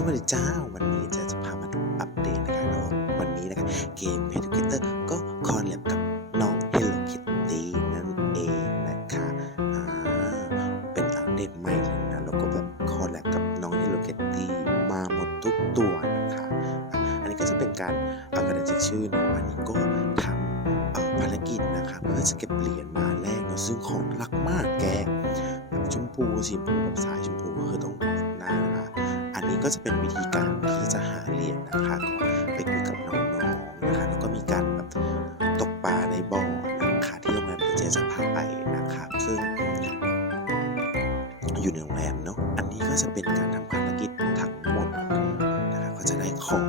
สวัสดีเจ้า วันนี้จะจะพามาดูอัปเดตนะครับแล้ววันนี้นะครับเกม p a y t o g e t h e r ก็คอลแลบกับน้อง Hello Kitty นั่นเองนะคะอ่าเป็นอัปเดตใหม่เลยนะแล้วก็แบบคอลแลบกับน้อง Hello Kitty มาหมดทุกตัวนะคะอะอันนี้ก็จะเป็นการเอากระดาษชื่อเนาะอันนี้ก็ทำเอาภารกิจนะคะเพื่อจะเก็บเหรียญมาแลกเนาะซึ่งของรักมากแกแบบชมพูสีชมพูแบบสายชมพูก็คือต้อง นี้ก็จะเป็นวิธีการที่จะหาเหรียญนะคะก็ไปคุยกับน้องๆนะคะแล้วก็มีการแบบตกปลาในบ่อนะคะที่โรงแรมเดี๋ยวเจ๊จะพาไปนะครับซึ่งอยู่ในโรงแรมเนาะอันนี้ก็จะเป็นการทำภารกิจทั้งหมดนะคะก็จะได้ของ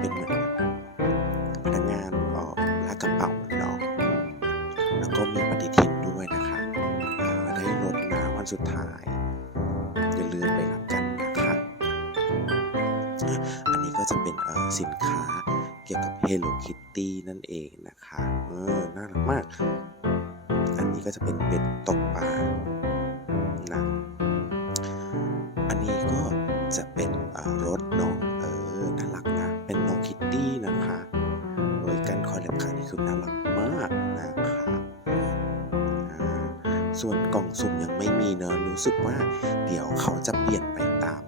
เป็นเหมือนพนักงานเอ่อลากกระเป๋าเนาะแล้วก็มีปฏิทินด้วยนะคะได้รดน้ำวันสุดท้าย จะเป็นสินค้าเกี่ยวกับ Hello Kitty นั่นเองนะคะเออน่ารักมาก อันนี้ก็จะเป็นเบ็ดตกปลานะอันนี้ก็จะเป็นรถเนาะเออน่ารักนะเป็นน้องคิตตี้นะคะโดยการคอลแลบครั้งนี้คือน่ารักมากนะคะส่วนกล่องสุ่มยังไม่มีเนอะรู้สึกว่าเดี๋ยวเขาจะเปลี่ยนไปตาม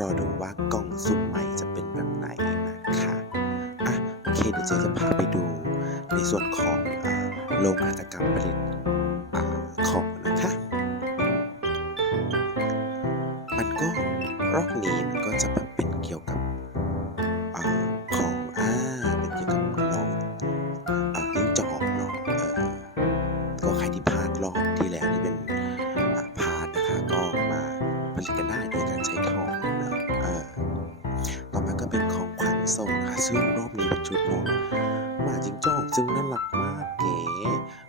รอดูว่ากล่องสุ่มใหม่จะเป็นแบบไหนนะคะอะโอเคเดี๋ยวเจ๊จะพาไปดูในส่วนของอโรงหัตกรรมผลิตอของนะคะ มันก็รอบนี้มันก็จะแบบเป็นเกี่ยวกับอของอ่าเป็นเกี่ยวกับน้องอ่าลิ้นจอกเนาะเออก็ใครที่พลาดรอบที่แล้วที่เป็น ของขวัญส่งนะคะซึ่งรอบนี้เป็นชุดน้องหมาจิงจอกซึ่งน่ารักมากเก๋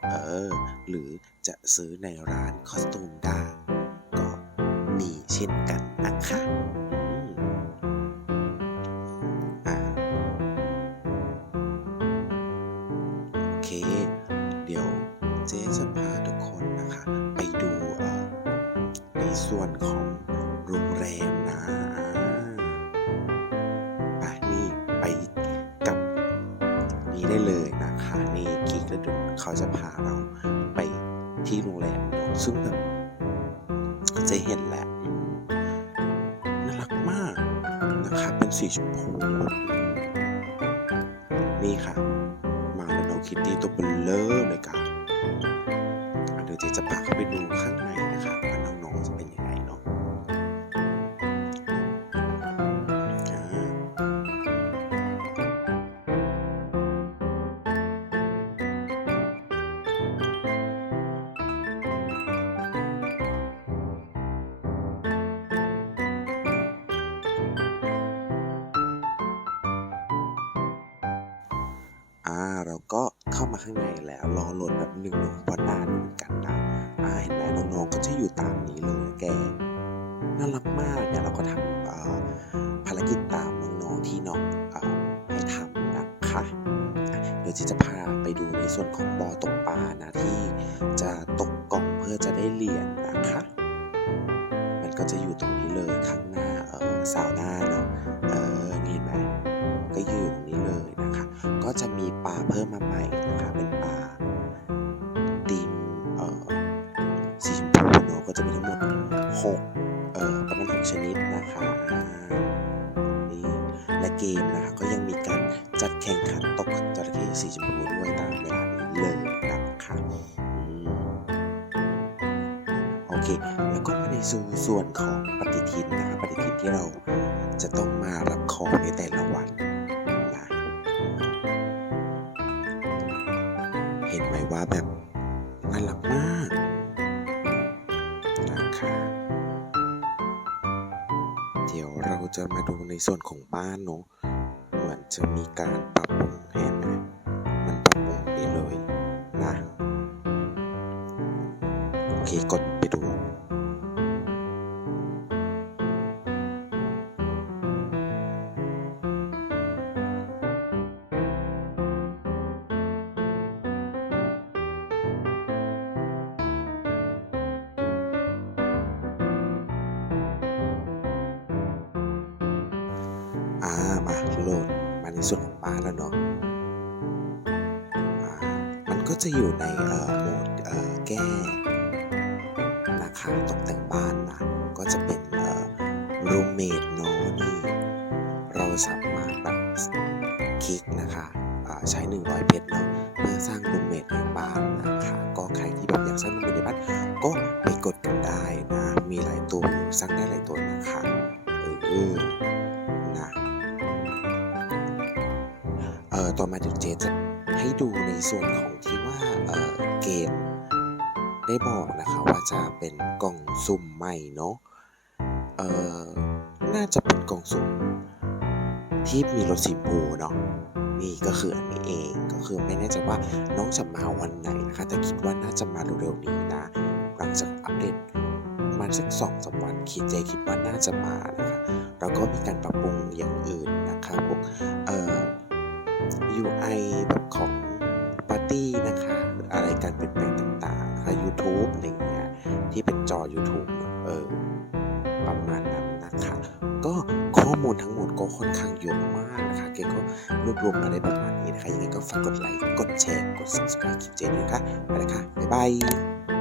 เออ หรือจะซื้อในร้านคอสตูมด้ก็มีเช่นกันนะคะโอเค เดี๋ยวเจ๊จะพาทุกคนนะคะ ไปดูอ่อในส่วนของ เลยนะคะนี่กิ๊กแล้วเดี๋ยวเขาจะพาเราไปที่โรงแรมนะซึ่งแบบจะเห็นแหละน่ารักมากนะคะเป็นสีชมพูนี่ค่ะ มาแล้วน้องคิตตี้ตัวเบลเลอร์เลยค่ะเดี๋ยวเจ๊จะพาเขาไปดูข้างใน เข้ามาข้างในแล้วรอโหลดแบบหนึ่งเนาะเพราะนานเหมือนกันนะอ่าเห็นไหมน้องๆก็จะอยู่ตามนี้เลยแกน่ารักมากเนี่ยเราก็ทำภารกิจตามน้องๆที่น้องอให้ทำนะคะเดี๋ยวเจ๊จะพาไปดูในส่วนของบ่อตกปลานะที่จะตกกล่องเพื่อจะได้เหรียญนะคะ มันก็จะอยู่ตรงนี้เลยข้างหน้าเออสาวหน้าเนาะเออนี่เห็นไหม หกเอ่อประมาณหกชนิดนะคะนี่และเกมนะคะก็ยังมีการจัดแข่งขันตกจระเข้สีชมพูด้วยตามเวลานี้เลยนะคะโอเค แล้วก็มาในส่วนของปฏิทินนะคะปฏิทินที่เราจะต้องมารับของในแต่ละวันนะเห็นไหมว่าแบบน่ารักมากนะคะ เราจะมาดูในส่วนของบ้านเนาะ เหมือนจะมีการปรับปรุงเห็นไหมมันปรับปรุงได้เลยนะ โอเค กดไปดู อ่ามาโหลดมาในส่วนของบ้านแล้วเนาะมันก็จะอยู่ในเอ่อโหมดเอ่อแก้นะคะตกแต่งบ้านนะก็จะเป็นเอ่อรูมเมทเนาะนี่เราสามารถแบบคลิกนะคะอ่าใช้ 100 เพชรเนาะเพื่อสร้างรูมเมทในบ้านนะคะก็ใครที่แบบอยากสร้างรูมเมทในบ้านก็ไปกดกันได้นะมีหลายตัวอยู่สร้างได้หลายตัวนะคะเออ นะเอ่อต่อมาเดี๋ยวเจจะให้ดูในส่วนของที่ว่าเอ่อเกมได้บอกนะคะว่าจะเป็นกล่องสุ่มใหม่เนาะเอ่อน่าจะเป็นกล่องสุ่มที่มีรถสีชมพูเนาะนี่ก็คืออันนี้เองก็คือไม่แน่ใจว่าน้องจะมาวันไหนนะคะ แต่คิดว่าน่าจะมาเร็วๆนี้นะ หลังจากอัปเดตมาสักสองสามวันคิดเจคิดว่าน่าจะมานะคะ แล้วก็มีการปรับปรุงอย่างอื่นนะคะพวกเอ่อ UI แบบของปาร์ตี้นะคะอะไรการเปลี่ยนแปลงต่างๆนะคะ YouTube อะไรเงี้ยที่เป็นจอ YouTube เออประมาณนั้นนะคะก็ข้อมูลทั้งหมดก็ค่อนข้างเยอะมากนะคะ เกก็รวบรวมมาได้ประมาณนี้นะคะ ยังไงก็ฝากกดไลค์ กดแชร์ กด subscribe คลิปเจด้วยนะคะไปแล้วค่ะ บ๊ายบาย